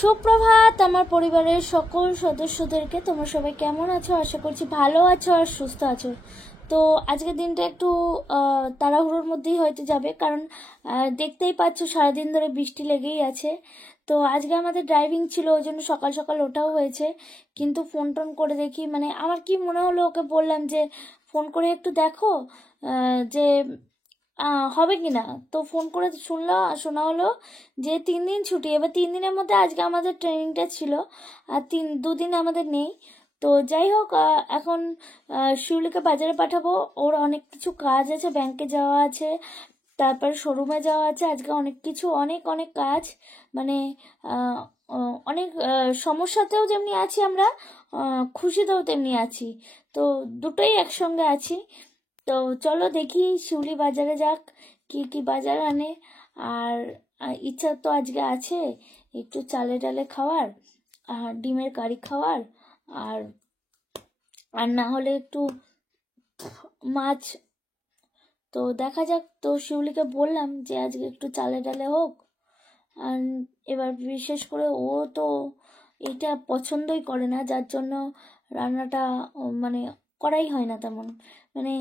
সুপ্রভাত আমার পরিবারের সকল সদস্যদেরকে। তোমরা সবাই কেমন আছো? আশা করছি ভালো আছো আর সুস্থ আছো। তো আজকের দিনটা একটু তাড়াহুড়োর মধ্যেই হয়তো যাবে, কারণ দেখতেই পাচ্ছ সারাদিন ধরে বৃষ্টি লেগেই আছে। তো আজকে আমাদের ড্রাইভিং ছিল, ওই জন্য সকাল সকাল ওঠাও হয়েছে। কিন্তু ফোন টোন করে দেখি, মানে আমার কি মনে হলো, ওকে বললাম যে ফোন করে একটু দেখো যে হবে কি না। তো ফোন করে শোনা হলো যে 3 দিন ছুটি। এবার 3 দিনের মধ্যে আজকে আমাদের ট্রেনিংটা ছিল, আর দুদিন আমাদের নেই। তো যাই হোক, এখন শিউলিকে বাজারে পাঠাবো। ওর অনেক কিছু কাজ আছে, ব্যাংকে যাওয়া আছে, তারপর শোরুমে যাওয়া আছে। আজকে অনেক কিছু, অনেক অনেক কাজ, মানে অনেক সমস্যাতেও যেমনি আছি আমরা, খুশিতেও তেমনি আছি। তো দুটোই একসঙ্গে আছি। তো চলো দেখি শিউলি বাজারে যাক, কি কি বাজার আনে। আর ইচ্ছা তো আজকে আছে একটু চালে ডালে খাওয়ার, আর ডিমের কারি খাওয়ার, আর আর না হলে একটু মাছ। তো দেখা যাক। তো শিউলিকে বললাম যে আজকে একটু চালে ডালে হোক। আর এবার বিশেষ করে ও তো এটা পছন্দই করে না, যার জন্য রান্নাটা মানে করাই হয় না তেমন। মানে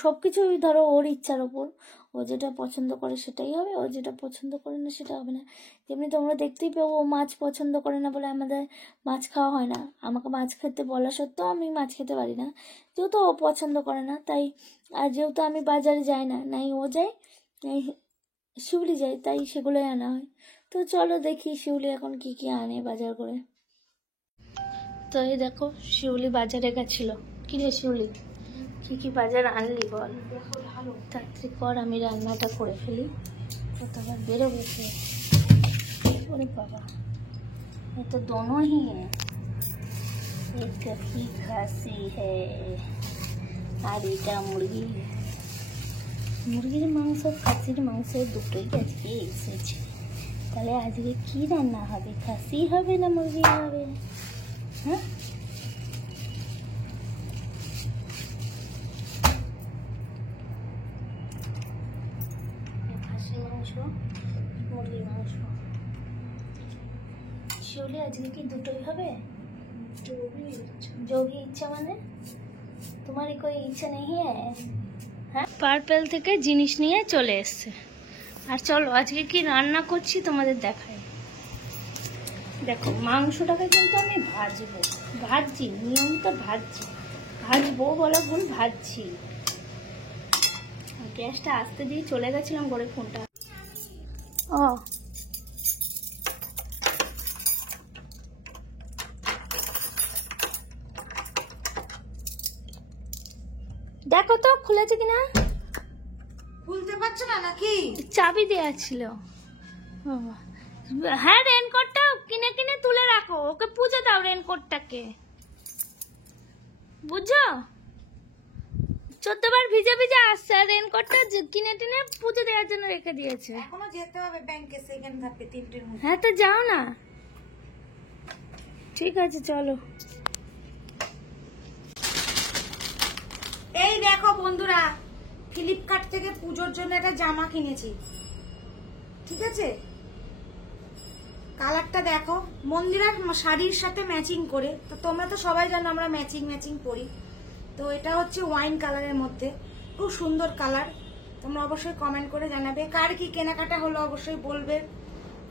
সব কিছুই ধরো ওর ইচ্ছার ওপর, ও যেটা পছন্দ করে সেটাই হবে, ও যেটা পছন্দ করে না সেটা হবে না। যেমনি তোমরা দেখতেই পাবো, ও মাছ পছন্দ করে না বলে আমাদের মাছ খাওয়া হয় না। আমাকে মাছ খেতে বলা সত্ত্বেও আমি মাছ খেতে পারি না, যেহেতু ও পছন্দ করে না। তাই আর যেহেতু আমি বাজারে যাই না, নাই ও যায় নাই শিউলি যায়, তাই সেগুলোই আনা হয়। তো চলো দেখি শিউলি এখন কি কি আনে বাজার করে। তো এই দেখো শিউলি বাজারে গেছিল। কি রে শিউলি, কি কি বাজার আনলি বল? তাড়াতাড়ি কর, আমি রান্নাটা করে ফেলি। তো আবার বেরোবে সে। ওরে বাবা, এ তো दोनों ही है, एक कच्ची खासी है আর এটা মুরগি। মুরগির মাংস খাসির মাংস দুটোই আজকে এসেছে। তাহলে আজকে কি রান্না হবে? খাসি হবে না মুরগি হবে? হ্যাঁ, খাসির মাংস, মুরগির মাংস। শিউলি আজকে কি দুটোই হবে? जो भी इच्छा মানে তোমারই कोई ইচ্ছা নেই? হ্যাঁ, পার্পেল থেকে জিনিস নিয়ে চলে এসছে। আর চলো আজকে কি রান্না করছি তোমাদের দেখাই। দেখো মাংসটাকে কিন্তু আমি ভাজছি নিয়মিত ভাজবো বলা ভুল, ভাজছি। গ্যাসটা আস্তে দিয়ে চলে গেছিলাম ঘরে, ফোনটা দেখো তো খুলেছে কিনা। খুলতে পারছো না নাকি? চাবি দেওয়া ছিল। হ্যাঁ, রেনকোটটা কিনে কিনে তুলে রাখো, ওকে পুজো দাও রেনকোটটাকে, বুঝছো? 14 বার ভিজে ভিজে আসছে, আর রেনকোটটা কিনে টিনে পুজো দেওয়ার জন্য রেখে দিয়েছে। এখনো যেতে হবে ব্যাংকে, সেকেন্ড ধাপে 3টের মধ্যে। হ্যাঁ, তো যাও না। ঠিক আছে চলো। এই দেখো বন্ধুরা, ফ্লিপকার্ট থেকে পুজোর জন্য একটা জামা কিনেছি, ঠিক আছে? কালারটা দেখো, মন্দিরার শাড়ির সাথে ম্যাচিং করে। তো তোমরা তো সবাই জানো আমরা ম্যাচিং পরি। তো এটা হচ্ছে ওয়াইন কালারের মধ্যে, খুব সুন্দর কালার। তোমরা অবশ্যই কমেন্ট করে জানাবে কার কি কেনাকাটা হলো, অবশ্যই বলবে।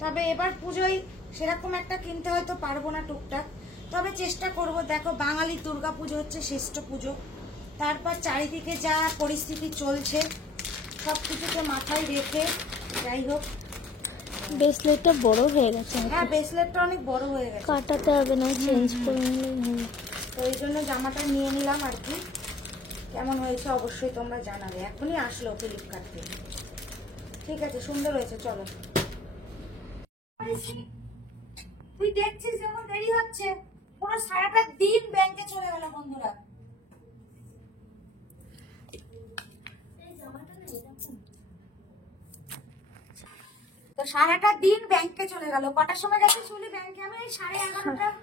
তবে এবার পুজোয় সেরকম একটা কিনতে হয়তো পারবো না, টুকটাক, তবে চেষ্টা করব। দেখো বাঙালির দুর্গা পুজো হচ্ছে শ্রেষ্ঠ পুজো। তারপর চারিদিকে যা পরিস্থিতি চলছে সবকিছুকে মাথায় রেখে, যাই হোক। ব্রেসলেটটা বড় হয়ে গেছে। হ্যাঁ, ব্রেসলেটটা অনেক বড় হয়ে গেছে, কাটাতে হবে না, চেঞ্জ করে নিলে। তো এই জন্য জামাটা নিয়ে নিলাম আর কি। কেমন হয়েছে অবশ্যই তোমরা জানাবে। এখনই আসলো ফ্লিপকার্ট থেকে, ঠিক আছে? সুন্দর হয়েছে। চলো, তুই দেখছিস যখন দেরি হচ্ছে, পুরো সারাটা দিন ব্যাংকে চলে গেল বন্ধুরা। তো সারাটা দিন ব্যাংকে চলে গেল। কটার সময় গেছে শুনি ব্যাংকে? আমি 11:30।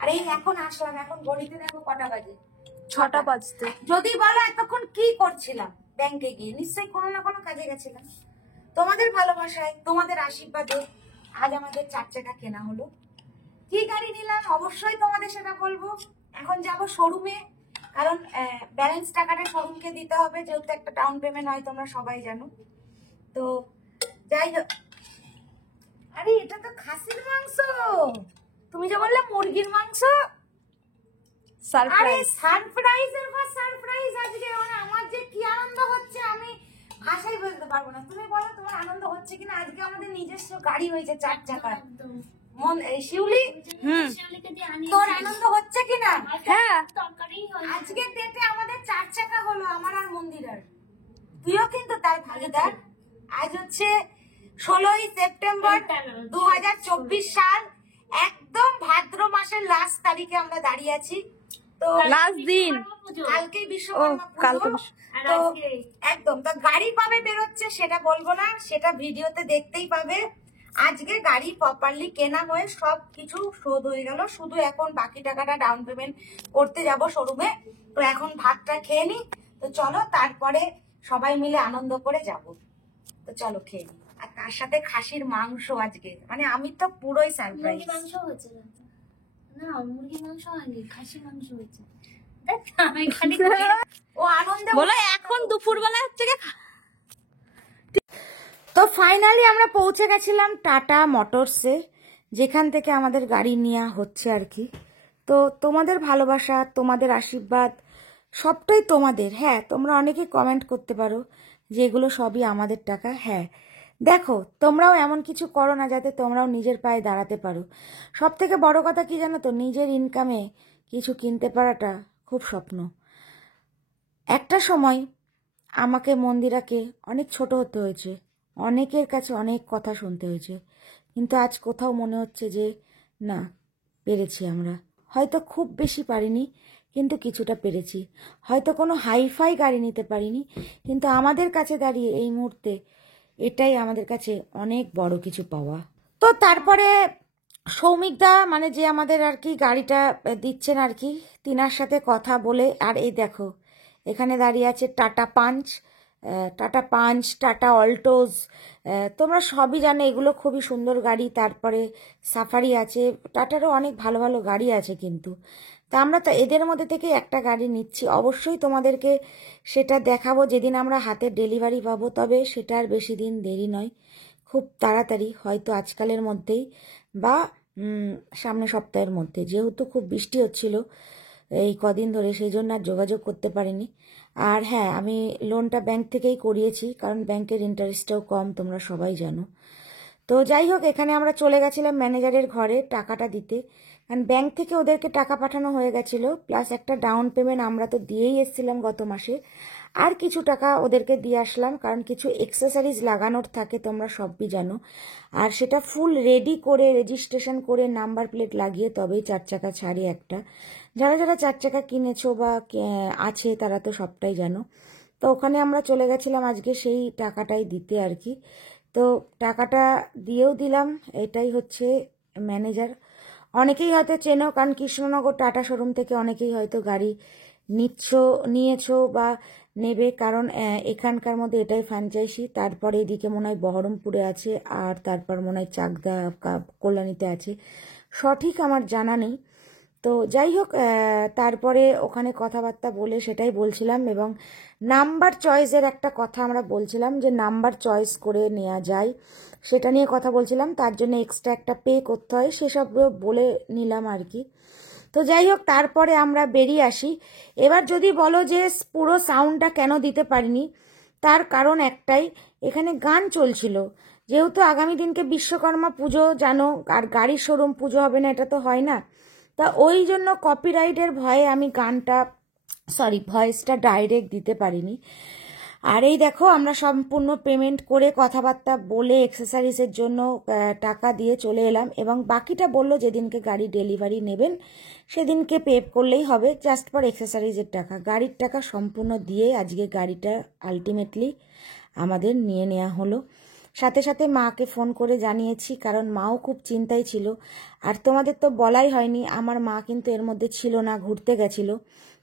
আর এই এখন আসলাম, এখন ঘড়িতে দেখো কটা বাজে, 6টা বাজতে। যদি বলো এতক্ষণ কি করছিলাম ব্যাংকে গিয়ে, নিশ্চয়ই কোনো না কোনো কাজে গেছিলাম। তোমাদের ভালোবাসায়, তোমাদের আশীর্বাদে আজ আমাদের 4 চাকা কেনা হলো। কি গাড়ি নিলাম অবশ্যই তোমাদের সেটা বলবো। এখন যাব শোরুমে, কারণ ব্যালেন্স টাকাটা শোরুমকে দিতে হবে, যেহেতু একটা ডাউন পেমেন্ট হয়, তোমরা সবাই জানো। তো যাই হোক, আরে এটা তো খাসির মাংস, তুমি যে বললে মুরগির মাংস। আরে সারপ্রাইজের পর সারপ্রাইজ আজকে, মানে আমার যে কি আনন্দ হচ্ছে আমি ভাষায় বলতে পারবো না। তুমি বলো তোমার আনন্দ হচ্ছে কিনা। আজকে আমাদের নিজস্ব গাড়ি হয়েছে 4 চাকার। শিউলি, তোর আনন্দ হচ্ছে কিনা? হ্যাঁ, আজকে ডেটে আমাদের 4 চাকা হলো, আমার আর মন্দিরার। তুইও কিন্তু তার ভাগিদার। আজ হচ্ছে 16ই সেপ্টেম্বর 2024 সাল, একদম ভাদ্র মাসের লাস্ট তারিখে আমরা দাঁড়িয়ে আছি। তো লাস্ট দিন, কালকেই বিশ্বকর্মা পুজো। তো একদম তো গাড়ি কবে বেরোচ্ছে সেটা বলবো না, সেটা ভিডিওতে দেখতেই পাবে। আজকে গাড়ি প্রপারলি কেনা হয়ে সব কিছু শোধ হয়ে গেল, শুধু এখন বাকি টাকাটা ডাউন পেমেন্ট করতে যাব শোরুমে। তো এখন ভাতটা খেয়ে নি, তো চলো তারপরে সবাই মিলে আনন্দ করে যাব। তো চলো খেয়ে নি। আর তার সাথে খাসির মাংস আজকে, মানে আমি তো পুরোই সারপ্রাইজ। মাংস হয়েছে না, মুরগি মাংস হয়নি, খাসি মাংস হয়েছে। ও আনন্দে বলো এখন দুপুরবেলা হচ্ছে কি। তো ফাইনালি আমরা পৌঁছে গেছিলাম টাটা মোটরসে, যেখান থেকে আমাদের গাড়ি নেওয়া হচ্ছে আর কি। তো তোমাদের ভালোবাসা, তোমাদের আশীর্বাদ সবটাই তোমাদের। হ্যাঁ, তোমরা অনেকে কমেন্ট করতে পারো যে এগুলো সবই আমাদের টাকা। হ্যাঁ, দেখো তোমরাও এমন কিছু করো না যাতে তোমরাও নিজের পায়ে দাঁড়াতে পারো। সব থেকে বড় কথা কি জানো তো, নিজের ইনকামে কিছু কিনতে পারাটা খুব স্বপ্ন। একটা সময় আমাকে মন্দিরাকে অনেক ছোট হতে হয়েছে, অনেকের কাছে অনেক কথা শুনতে হয়েছে, কিন্তু আজ কোথাও মনে হচ্ছে যে না, পেরেছি আমরা। হয়তো খুব বেশি পারিনি, কিন্তু কিছুটা পেরেছি। হয়তো কোনো হাইফাই গাড়ি নিতে পারিনি, কিন্তু আমাদের কাছে দাঁড়িয়ে এই মুহূর্তে এটাই আমাদের কাছে অনেক বড় কিছু পাওয়া। তো তারপরে সৌমিকদা, মানে যে আমাদের আর কি গাড়িটা দিচ্ছেন আর কি, তিনার সাথে কথা বলে, আর এই দেখো এখানে দাঁড়িয়ে আছে টাটা পাঞ্চ, টাটা অল্টোজ। তোমরা সবই জানো এগুলো খুবই সুন্দর গাড়ি। তারপরে সাফারি আছে, টাটারও অনেক ভালো ভালো গাড়ি আছে। কিন্তু তা আমরা তো এদের মধ্যে থেকে একটা গাড়ি নিচ্ছি, অবশ্যই তোমাদেরকে সেটা দেখাবো যেদিন আমরা হাতে ডেলিভারি পাবো। তবে সেটা আর বেশি দিন দেরি নয়, খুব তাড়াতাড়ি, হয়তো আজকালের মধ্যেই বা সামনের সপ্তাহের মধ্যে। যেহেতু খুব বৃষ্টি হচ্ছিল এই কদিন ধরে, সেই জন্য আর যোগাযোগ করতে পারিনি। আর হ্যাঁ, আমি লোনটা ব্যাংক থেকেই করিয়েছি, কারণ ব্যাংকের ইন্টারেস্টটাও কম, তোমরা সবাই জানো। তো যাই হোক, এখানে আমরা চলে গেছিলাম ম্যানেজারের ঘরে টাকাটা দিতে, কারণ ব্যাংক থেকে ওদেরকে টাকা পাঠানো হয়ে গেছিল, প্লাস একটা ডাউন পেমেন্ট আমরা তো দিয়েই এসেছিলাম গত মাসে, আর কিছু টাকা ওদেরকে দিয়ে আসলাম, কারণ কিছু এক্সেসরিজ লাগানোর থাকে, তোমরা সবই জানো। আর সেটা ফুল রেডি করে রেজিস্ট্রেশন করে নাম্বার প্লেট লাগিয়ে তবেই 4 চাকা ছাড়ে একটা। যারা যারা 4 চাকা কিনেছো বা আছে তারা তো সবটাই জানো। তো ওখানে আমরা চলে গেছিলাম আজকে সেই টাকাটাই দিতে আর কি। তো টাকাটা দিয়েও দিলাম। এটাই হচ্ছে ম্যানেজার। অনেকেই হয়তো চেনো, কারণ কৃষ্ণনগর টাটা শোরুম থেকে অনেকেই হয়তো গাড়ি নিয়েছো বা নেবে, কারণ এখানকার মধ্যে এটাই ফ্র্যাঞ্চাইজি। তারপরে এদিকে মনে হয় বহরমপুরে আছে, আর তারপর মনে হয় চাকদা কল্যাণীতে আছে, সঠিক আমার জানা নেই। তো যাই হোক, তারপরে ওখানে কথাবার্তা বলে সেটাই বলছিলাম, এবং নাম্বার চয়েসের একটা কথা আমরা বলছিলাম যে নাম্বার চয়েস করে নেওয়া যায়, সেটা নিয়ে কথা বলছিলাম। তার জন্য এক্সট্রা একটা পে করতে হয়, সেসব বলে নিলাম আর কি। তো যাই হোক, তারপরে আমরা বেরিয়ে আসি। এবার যদি বলো যে পুরো সাউন্ডটা কেন দিতে পারিনি, তার কারণ একটাই, এখানে গান চলছিল। যেহেতু আগামী দিনকে বিশ্বকর্মা পুজো জানো, আর গাড়ির শোরুম পুজো হবে না, এটা তো হয় না। তা ওই জন্য কপিরাইটের ভয়ে আমি ভয়েসটা ডাইরেক্ট দিতে পারিনি। আর এই দেখো, আমরা সম্পূর্ণ পেমেন্ট করে কথাবার্তা বলে এক্সেসরিজের জন্য টাকা দিয়ে চলে এলাম, এবং বাকিটা বললো যেদিনকে গাড়ি ডেলিভারি নেবেন সেদিনকে পে করলেই হবে, জাস্ট ফর এক্সেসরিজের টাকা। গাড়ির টাকা সম্পূর্ণ দিয়ে আজকে গাড়িটা আলটিমেটলি আমাদের নিয়ে নেওয়া হলো। সাথে সাথে মাকে ফোন করে জানিয়েছি, কারণ মাও খুব চিন্তায় ছিল। আর তোমাদের তো বলাই হয়নি, আমার মা কিন্তু এর মধ্যে ছিল না, ঘুরতে গেছিল।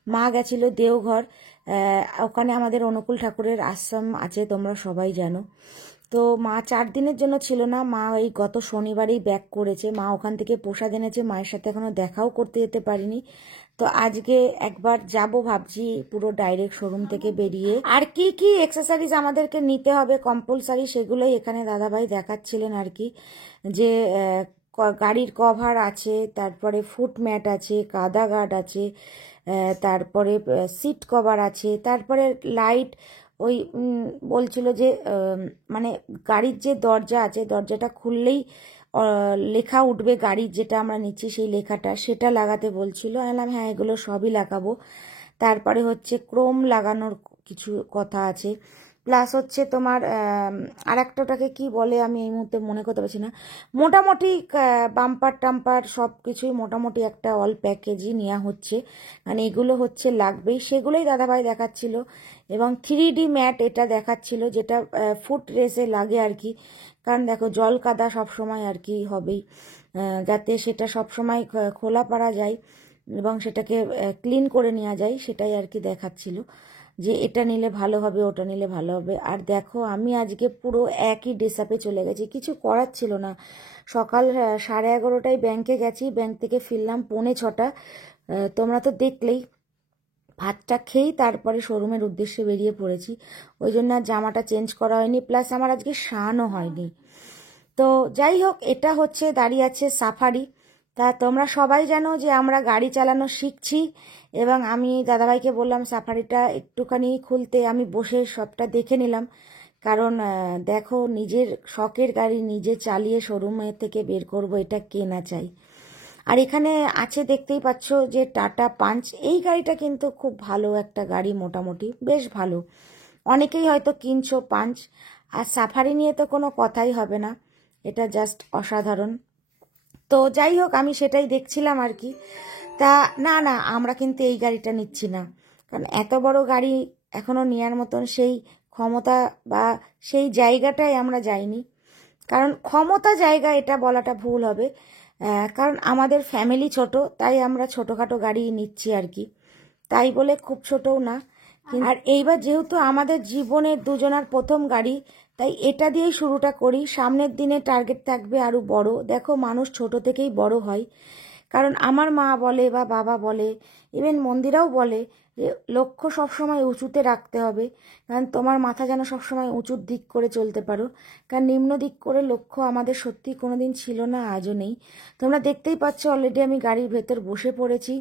মা গেছিল দেওঘর, ওখানে আমাদের অনুকূল ঠাকুরের আশ্রম আছে, তোমরা সবাই জানো। তো তো মা 4 দিনের জন্য ছিল না, মা ওই গত শনিবারেই ব্যাক করেছে। মা ওখান থেকে প্রসাদ এনেছে, মায়ের সাথে এখনো দেখাও করতে যেতে পারিনি। তো আজকে একবার যাব ভাবছি, পুরো ডাইরেক্ট শোরুম থেকে বেরিয়ে। আর কি কি অ্যাক্সেসরিজ আমাদেরকে নিতে হবে কম্পালসারি সেগুলোই এখানে দাদাভাই দেখাচ্ছিলেন আর কি। যে গাড়ির কভার আছে, তারপরে ফুট ম্যাট আছে, কাদা গার্ড আছে, তারপরে সিট কভার আছে, তারপরে লাইট ওই বলছিল যে মানে গাড়ির যে দরজা আছে, দরজাটা খুললেই লেখা উঠবে গাড়ির যেটা আমরা নিচ্ছি সেই লেখাটা, সেটা লাগাতে বলছিল। বললাম হ্যাঁ এগুলো সবই লাগাবো। তারপরে হচ্ছে ক্রোম লাগানোর কিছু কথা আছে, প্লাস হচ্ছে তোমার আর একটাটাকে কি বলে আমি এই মুহূর্তে মনে করতে পারছি না। মোটামুটি বাম্পার টাম্পার সব কিছুই মোটামুটি একটা অল প্যাকেজই নেওয়া হচ্ছে, মানে এগুলো হচ্ছে লাগবেই, সেগুলোই দাদাভাই দেখাচ্ছিল। এবং 3D ম্যাট এটা দেখাচ্ছিল, যেটা ফুট রেসে লাগে আর কি। কারণ দেখো জল কাদা সবসময় আর কি হবেই, যাতে সেটা সবসময় খোলা পারা যায় এবং সেটাকে ক্লিন করে নেওয়া যায়, সেটাই আর কি দেখাচ্ছিল যে এটা নিলে ভালো হবে, ওটা নিলে ভালো হবে। আর দেখো আমি আজকে পুরো একই ড্রেসআপে চলে গেছি, কিছু করার ছিল না। সকাল 11:30টায় ব্যাংকে গেছি, ব্যাংক থেকে ফিরলাম 5:45। তোমরা তো দেখলেই, ভাতটা খেয়েই তারপরে শোরুমের উদ্দেশ্যে বেরিয়ে পড়েছি। ওই জন্য আর জামাটা চেঞ্জ করা হয়নি, প্লাস আমার আজকে স্নানও হয়নি। তো যাই হোক, এটা হচ্ছে দাঁড়িয়ে আছে সাফারি। তা তোমরা সবাই জানো যে আমরা গাড়ি চালানো শিখছি, এবং আমি দাদাভাইকে বললাম সাফারিটা একটুখানি খুলতে, আমি বসে সবটা দেখে নিলাম। কারণ দেখো নিজের শখের গাড়ি নিজে চালিয়ে শোরুমে থেকে বের করব, এটা কে না চাই। আর এখানে আছে দেখতেই পাচ্ছ যে টাটা পাঞ্চ, এই গাড়িটা কিন্তু খুব ভালো একটা গাড়ি, মোটামুটি বেশ ভালো। অনেকেই হয়তো কিনছো পাঞ্চ, আর সাফারি নিয়ে তো কোনো কথাই হবে না, এটা জাস্ট অসাধারণ। তো যাই হোক আমি সেটাই দেখছিলাম আর কি। তা না না, আমরা কিন্তু এই গাড়িটা নিচ্ছি না, কারণ এত বড় গাড়ি এখনো নেওয়ার মতন সেই ক্ষমতা বা সেই জায়গাটাই আমরা যাইনি। কারণ ক্ষমতা জায়গা এটা বলাটা ভুল হবে, কারণ আমাদের ফ্যামিলি ছোট, তাই আমরা ছোটোখাটো গাড়ি নিচ্ছি আর কি, তাই বলে খুব ছোটও না। আর এইবার যেহেতু আমাদের জীবনের দুজনার প্রথম গাড়ি, তাই এটা দিয়েই শুরুটা করি। সামনের দিনে টার্গেট থাকবে আরও বড়। দেখো মানুষ ছোট থেকেই বড় হয়, কারণ আমার মা বলে বা বাবা বলে, ইভেন মন্দিরাও বলে যে লক্ষ্য সবসময় উঁচুতে রাখতে হবে, কারণ তোমার মাথা যেন সবসময় উঁচুর দিক করে চলতে পারো। কারণ নিম্ন দিক করে লক্ষ্য আমাদের সত্যি কোনোদিন ছিল না, আজও নেই। তোমরা দেখতেই পাচ্ছ অলরেডি আমি গাড়ির ভেতর বসে পড়েছি,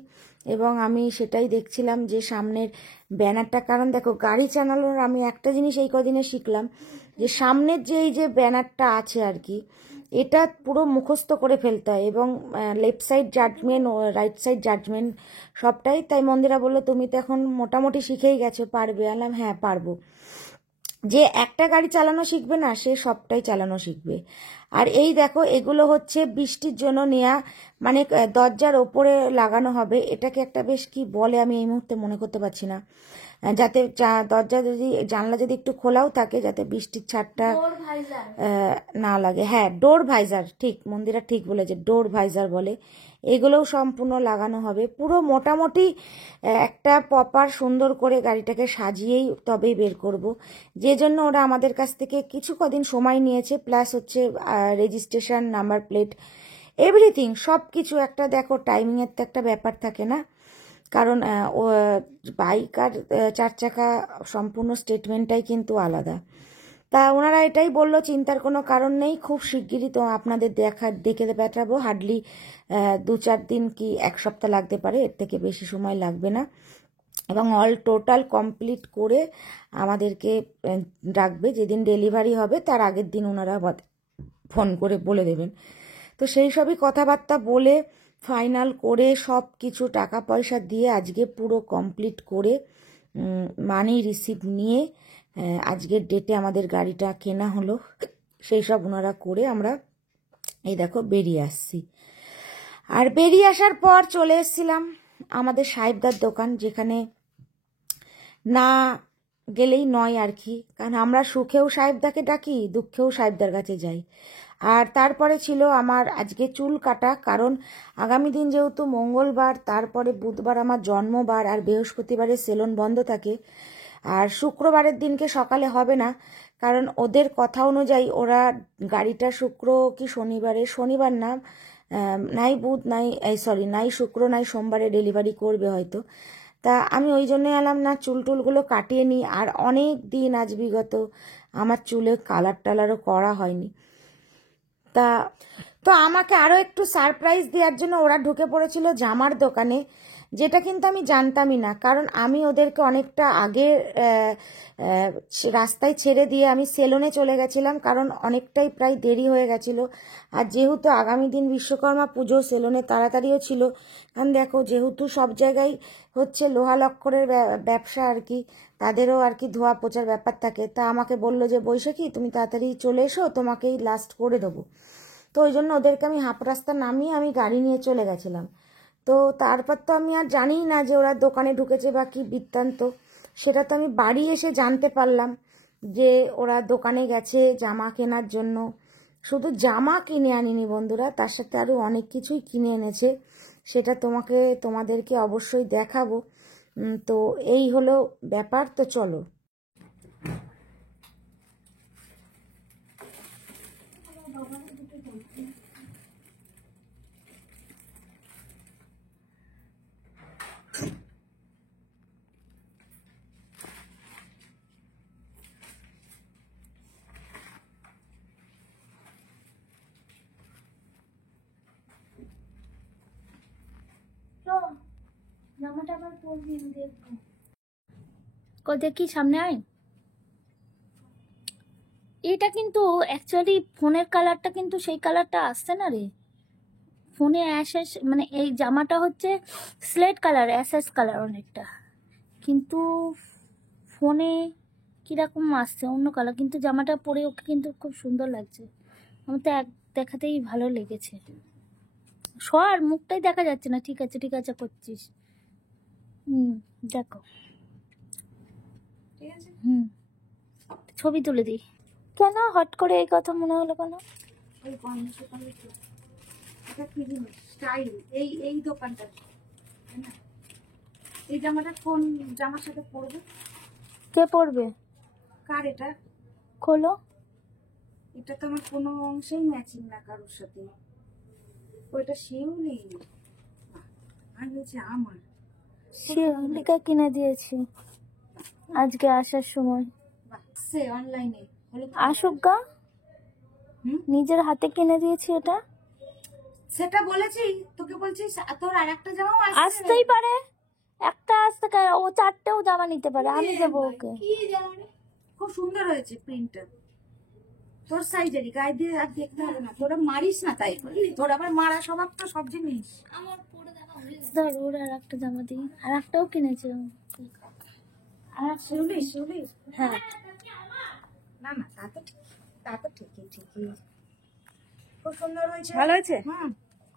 এবং আমি সেটাই দেখছিলাম যে সামনের ব্যানারটা। কারণ দেখো গাড়ি চালানোর আমি একটা জিনিস এই কদিনে শিখলাম, যে সামনের যে এই যে ব্যানারটা আছে আর কি, এটা পুরো মুখস্থ করে ফেলতে হয়, এবং লেফট সাইড জাজমেন্ট ও রাইট সাইড জাজমেন্ট সবটাই। তাই মন্দিরা বললো তুমি তো এখন মোটামুটি শিখেই গেছো, পারবে? বললাম হ্যাঁ পারবো। যে একটা গাড়ি চালানো শিখবে না, সে সবটাই চালানো শিখবে। আর এই দেখো এগুলো হচ্ছে বৃষ্টির জন্য নেয়া, মানে দরজার ওপরে লাগানো হবে, এটাকে একটা বেশ কি বলে আমি এই মুহূর্তে মনে করতে পারছি না, যাতে দরজা যদি জানলা যদি একটু খোলাও থাকে, যাতে বৃষ্টির ছাড়টা না লাগে। হ্যাঁ ডোর ভাইজার, ঠিক মন্দিরা ঠিক বলেছে, ডোর ভাইজার বলে। এগুলোও সম্পূর্ণ লাগানো হবে। পুরো মোটামুটি একটা প্রপার সুন্দর করে গাড়িটাকে সাজিয়েই তবেই বের করব, যে জন্য ওরা আমাদের কাছ থেকে কিছু কদিন সময় নিয়েছে। প্লাস হচ্ছে রেজিস্ট্রেশন, নাম্বার প্লেট, এভরিথিং সব কিছু। একটা দেখো টাইমিংয়ের তো একটা ব্যাপার থাকে না, কারণ বাইক আর 4 চাকা সম্পূর্ণ স্টেটমেন্টটাই কিন্তু আলাদা। তা ওনারা এটাই বললো চিন্তার কোনো কারণ নেই, খুব শিগগিরই তো আপনাদের দেখে পাঠাবো। হার্ডলি 2-4 দিন কি 1 সপ্তাহ লাগতে পারে, এর থেকে বেশি সময় লাগবে না। এবং অল টোটাল কমপ্লিট করে আমাদেরকে রাখবে, যেদিন ডেলিভারি হবে তার আগের দিন ওনারা ফোন করে বলে দেবেন। তো সেই সবই কথাবার্তা বলে ফাইনাল করে সব কিছু টাকা পয়সা দিয়ে আজকে পুরো কমপ্লিট করে মানি রিসিভ নিয়ে আজকের ডেটে আমাদের গাড়িটা কেনা হলো। সেই সব ওনারা করে আমরা এই দেখো বেরিয়ে আসছি। আর বেরিয়ে আসার পর চলে এসেছিলাম আমাদের সাহেবদার দোকান, যেখানে না গেলেই নয় আর কি, কারণ আমরা সুখেও সাহেবদাকে ডাকি, দুঃখেও সাহেবদার কাছে যাই। আর তারপরে ছিল আমার আজকে চুল কাটা, কারণ আগামী দিন যেহেতু মঙ্গলবার, তারপরে বুধবার আমার জন্মবার, আর বৃহস্পতিবারে সেলুন বন্ধ থাকে, আর শুক্রবারের দিনকে সকালে হবে না, কারণ ওদের কথা অনুযায়ী ওরা গাড়িটা শুক্র কি শনিবারে, শনিবার না, নাই বুধ নাই নাই শুক্র নাই সোমবারে ডেলিভারি করবে হয়তো। তা আমি ওই জন্য এলাম না, চুল টুলগুলো কাটিয়ে নিই। আর অনেক দিন আজ বিগত আমার চুলে কালার টালারও করা হয়নি। তা তো আমাকে আরও একটু সারপ্রাইজ দেওয়ার জন্য ওরা ঢুকে পড়েছিল জামার দোকানে, যেটা কিন্তু আমি জানতামই না। কারণ আমি ওদেরকে অনেকটা আগে রাস্তায় ছেড়ে দিয়ে আমি সেলুনে চলে গেছিলাম, কারণ অনেকটাই প্রায় দেরি হয়ে গেছিল। আর যেহেতু আগামী দিন বিশ্বকর্মা পুজো, সেলুনে তাড়াতাড়িও ছিল। কারণ দেখো, যেহেতু সব জায়গায় হচ্ছে লোহা লক্করের ব্যবসা আর কি, তাদেরও আর কি ধোয়া পোছার ব্যাপার থাকে। তা আমাকে বললো যে বৈশাখী তুমি তাড়াতাড়ি চলে এসো, তোমাকেই লাস্ট করে দেবো। তো ওই জন্য ওদেরকে আমি হাফ রাস্তা নামিয়ে আমি গাড়ি নিয়ে চলে গেছিলাম। তো তারপর তো আমি আর জানিই না যে ওরা দোকানে ঢুকেছে বা কি বৃত্তান্ত। সেটা তো আমি বাড়ি এসে জানতে পারলাম যে ওরা দোকানে গেছে জামা কেনার জন্য। শুধু জামা কিনে আনিনি বন্ধুরা, তার সাথে আরও অনেক কিছুই কিনে এনেছে। সেটা তোমাদেরকে অবশ্যই দেখাবো। তো এই হলো ব্যাপার। তো চলো। জামাটা আবার পরবি, আমি দেখবো। দেখি সামনে আয়। এটা কিন্তু অ্যাকচুয়ালি ফোনের কালারটা কিন্তু সেই কালারটা আসছে না রে। ফোনে অ্যাশ মানে এই জামাটা হচ্ছে স্লেট কালার, অ্যাশ কালার অনেকটা, কিন্তু ফোনে কিরকম আসছে অন্য কালার। কিন্তু জামাটা পরে ওকে কিন্তু খুব সুন্দর লাগছে। আমার তো এক দেখাতেই ভালো লেগেছে। সর, মুখটাই দেখা যাচ্ছে না। ঠিক আছে ঠিক আছে করছিস। দেখো, ঠিক আছে। ছবি তুলে দিই। কেন হট করে এই কথা মনে হলো কেন? ওই গণেশকালে এটা কি জিনিস স্টাইল, এই দোকানটা, তাই না? এই জামাটা কোন জামার সাথে পরবে? কে পরবে? কার এটা? খোলো। এটা তো আমার কোনো অংশেই ম্যাচিং না কারোর সাথে। ওইটা শিউলি, আর হচ্ছে আমার শিউলিকা কিনে দিয়েছি আজকে আসার সময়। সে অনলাইনে আসুক গা, নিজের হাতে কিনে দিয়েছি এটা। সেটা বলেছি তোকে, বলছিস তোর আর একটা জামাও আসতেই পারে, একটা আসতে ও চারটেও জামা নিতে পারে, আমি দেবো ওকে। কি জামা রে? খুব সুন্দর হয়েছে প্রিন্টটা, তোর সাইজেরই, গায়ে দিয়ে আর দেখতে হবে না। তোরা মারিস না তাই বললি, তোর আবার মারা স্বভাব তো সব জিনিস। ধর ওর আর একটা জামা দিই, আর একটাও কিনেছে আর শিউলি শিউলি। হ্যাঁ না না, তা তো ঠিকই খুব সুন্দর হয়েছে, ভালো হয়েছে।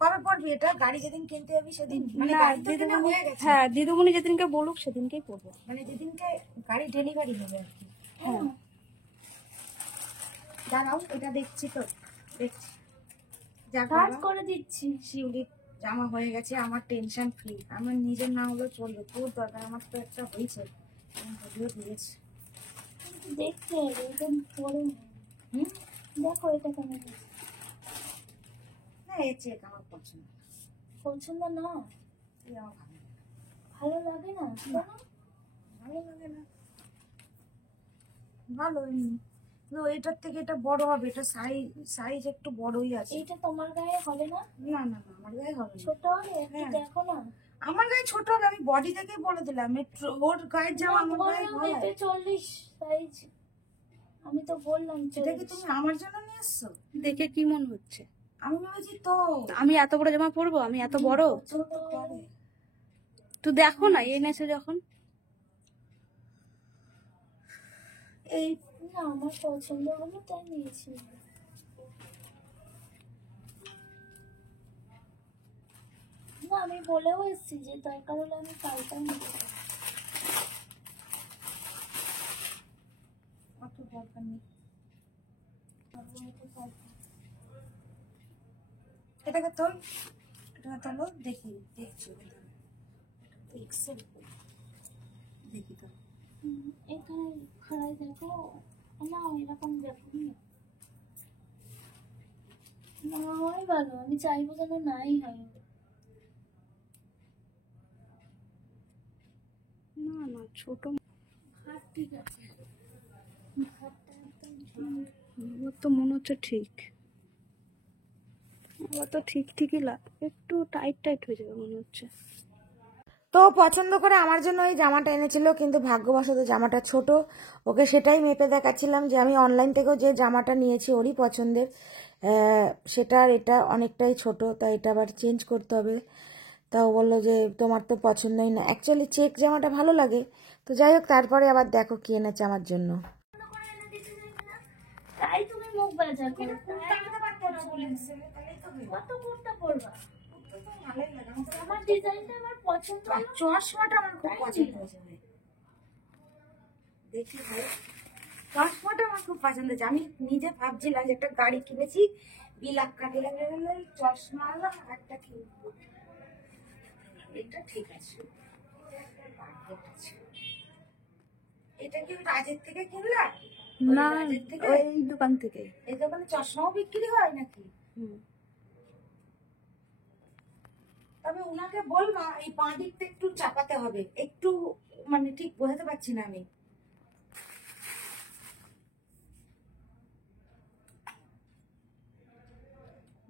কবে পড়বি এটা? গাড়ি যেদিন কিনতে যাবি সেদিন? মানে না, গাড়ি তো কেনা হয়ে গেছে। হ্যাঁ, দিদিমণি যেদিনকে বলুক সেদিনকেই পড়বো। মানে যেদিনকে গাড়ি ডেলিভারি হবে আর কি। হ্যাঁ, দাঁড়াও, এটা দেখছি তো, দেখছি। যাক কাজ বাবা, করে দিচ্ছি। শিউলির জামা হয়ে গেছে, আমার টেনশন ফ্রি। আমার নিজের না হলেও চলবে, তোর দরকার, আমার তো একটা হয়েছে, আমি ভিডিও দিয়েছি। দেখতে হবে এটা পরে। দেখো এটা কেমন হয়েছে। না, এর চেয়ে আমার পছন্দ। পছন্দ না? এই আমার ভালো লাগে না? কেন? ভালো লাগে না, ভালো এমনি। তো এটার থেকে এটা বড় হবে, এটা সাইজ একটু বড়ই আছে। এইটা তোমার গায়ে হবে না? না না না, আমার গায়ে হবে না। ছোট হবে একটু, হ্যাঁ। দেখো না। আমার গায়ে ছোট হবে, আমি বডি থেকেই বলে দিলাম। ওর গায়ের জামা আমার গায়ে বললাম হয়। এটা 40 সাইজ, আমি তো বললাম এটা কি তুমি আমার জন্য নিয়ে এসছো? দেখে কি মন হচ্ছে? আমি ভেবেছি তো আমি এত বড় জামা পরবো? আমি এত বড়? ছোট করে। তুই দেখো না, এই নেছে যখন। এই না, আমার পছন্দ হলো তাই নিয়েছি। না, আমি বলেও এসেছি যে দরকার হলে আমি পাল্টা নিতে পারি। অত দরকার নেই। এটাকে তোল, এটাকে তোলো, দেখছি এক্সেল দেখি তো। এখানে খাড়াই দেখো, না এরকম দেখুন না হয় ভালো, আমি চাইবো যেন নাই হয়। না না ছোট হাত ঠিক আছে, হাতটা একদম আমার তো মনে হচ্ছে ঠিক, আমার তো ঠিক ঠিকই একটু টাইট টাইট হয়ে যাবে মনে হচ্ছে। তো পছন্দ করে আমার জন্য এই জামাটা এনেছিল, কিন্তু ভাগ্যবশত জামাটা ছোট। ওকে সেটাই মেপে দেখাচ্ছিলাম যে আমি অনলাইন থেকেও যে জামাটা নিয়েছি ওরই পছন্দের, সেটার এটা অনেকটাই ছোট, তাই এটা আবার চেঞ্জ করতে হবে। তাও বললো যে তোমার তো পছন্দই না, অ্যাকচুয়ালি চেক জামাটা ভালো লাগে। তো যাই হোক, তারপরে আবার দেখো কি এনেছে আমার জন্য। তাই তুমি মুখ বাজার করো, কত কুর্তা পরবা? আমার ডিজাইনটা আমার পছন্দ হলো। চশমাটা আমার খুব পছন্দ হয়েছে, দেখি ভাই, চশমাটা আমার খুব পছন্দ হয়েছে। আমি নিজে ভাবছিলাম যে একটা গাড়ি কিনেছি, বিলাক্কা দিলাম, চশমা আনলাম, একটা কিনবো। এটা ঠিক আছে, এটা কি রাজের থেকে কিনলাম? না রাজের থেকে? ওই দোকান থেকে। এই দোকানে চশমাও বিক্রি হয় নাকি? তবে উনাকে বলবা এই বাঁ দিকটা একটু চাপাতে হবে, একটু মানে ঠিক বোঝাতে পারছি না আমি।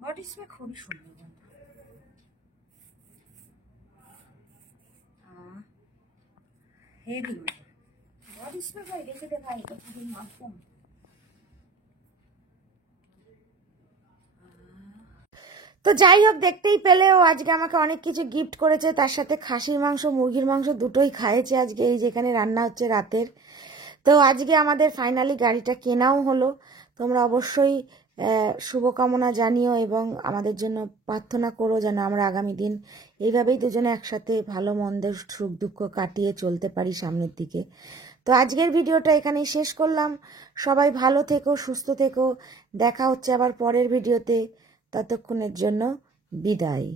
বডি স্প্রে খুবই সুন্দর, হেভি বডি স্প্রে ভাই, রেখে দে ভাই, কতদিন মাখতাম। তো যাই হোক, দেখতেই পেলেও আজকে আমাকে অনেক কিছু গিফট করেছে, তার সাথে খাসির মাংস মুরগির মাংস দুটোই খাইয়েছে আজকে, এই যেখানে রান্না হচ্ছে রাতের। তো আজকে আমাদের ফাইনালি গাড়িটা কেনাও হলো। তোমরা অবশ্যই শুভকামনা জানিও এবং আমাদের জন্য প্রার্থনা করো যেন আমরা আগামী দিন এইভাবেই দুজনে একসাথে ভালো মন্দের সুখ দুঃখ কাটিয়ে চলতে পারি সামনের দিকে। তো আজকের ভিডিওটা এখানেই শেষ করলাম। সবাই ভালো থেকো, সুস্থ থেকো, দেখা হচ্ছে আবার পরের ভিডিওতে। ততক্ষণের জন্য বিদায়।